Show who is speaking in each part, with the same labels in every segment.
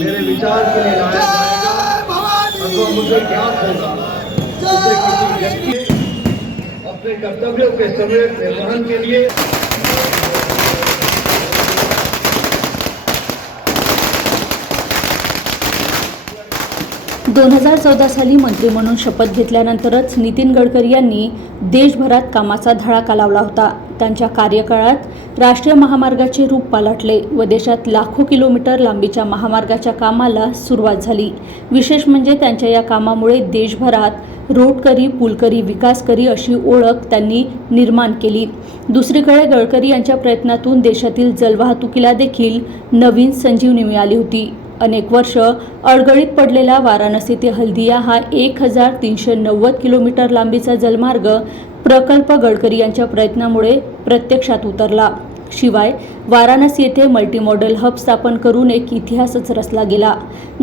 Speaker 1: मेरे विचार के लिए लाया जाएगा अथवा मुझे ज्ञात होगा। उसे किसी व्यक्ति अपने कर्तव्यों के समय निर्वहन के लिए
Speaker 2: दोन हजार चौदा साली मंत्री म्हणून शपथ घेतल्यानंतरच नितीन गडकरी यांनी देशभरात कामाचा धडाका लावला होता. त्यांच्या कार्यकाळात राष्ट्रीय महामार्गाचे रूप पालटले व देशात लाखो किलोमीटर लांबीच्या महामार्गाच्या कामाला सुरुवात झाली. विशेष म्हणजे त्यांच्या या कामामुळे देशभरात रोडकरी पुलकरी विकासकरी अशी ओळख त्यांनी निर्माण केली. दुसरीकडे गडकरी यांच्या प्रयत्नातून देशातील जलवाहतुकीला देखील नवीन संजीवनी मिळाली होती. अनेक वर्ष अडगळीत पडलेला वाराणसी ते हल्दिया हा एक हजार तीनशे नव्वद किलोमीटर लांबीचा जलमार्ग प्रकल्प गडकरी यांच्या प्रयत्नामुळे प्रत्यक्षात उतरला. शिवाय वाराणसी येथे मल्टीमॉडेल हब स्थापन करून एक इतिहासच रचला गेला.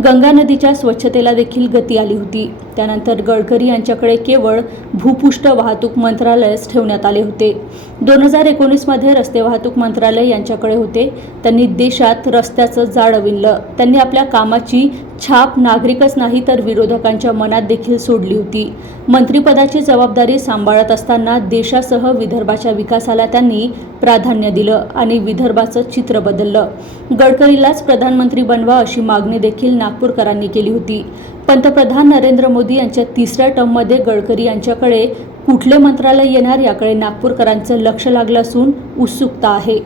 Speaker 2: गंगा नदीच्या स्वच्छतेला देखील गती आली होती. त्यानंतर गडकरी यांच्याकडे केवळ भूपृष्ठ वाहतूक मंत्रालयच ठेवण्यात आले होते. दोन हजार एकोणीसमध्ये रस्ते वाहतूक मंत्रालय यांच्याकडे होते. त्यांनी देशात रस्त्याचं जाळं विणलं. त्यांनी आपल्या कामाची छाप नागरिकच नाही तर विरोधकांच्या मनात देखील सोडली होती. मंत्रिपदाची जबाबदारी सांभाळत असताना देशासह विदर्भाच्या विकासाला त्यांनी प्राधान्य दिलं आणि विदर्भाचं चित्र बदललं. गडकरीलाच प्रधानमंत्री बनवा अशी मागणी देखील नागपूरकरांनी केली होती. पंतप्रधान नरेंद्र मोदी यांच्या तिसऱ्या टर्ममध्ये गडकरी यांच्याकडे कुठले मंत्रालय येणार याकडे नागपूरकरांचं लक्ष लागलं असून उत्सुकता आहे.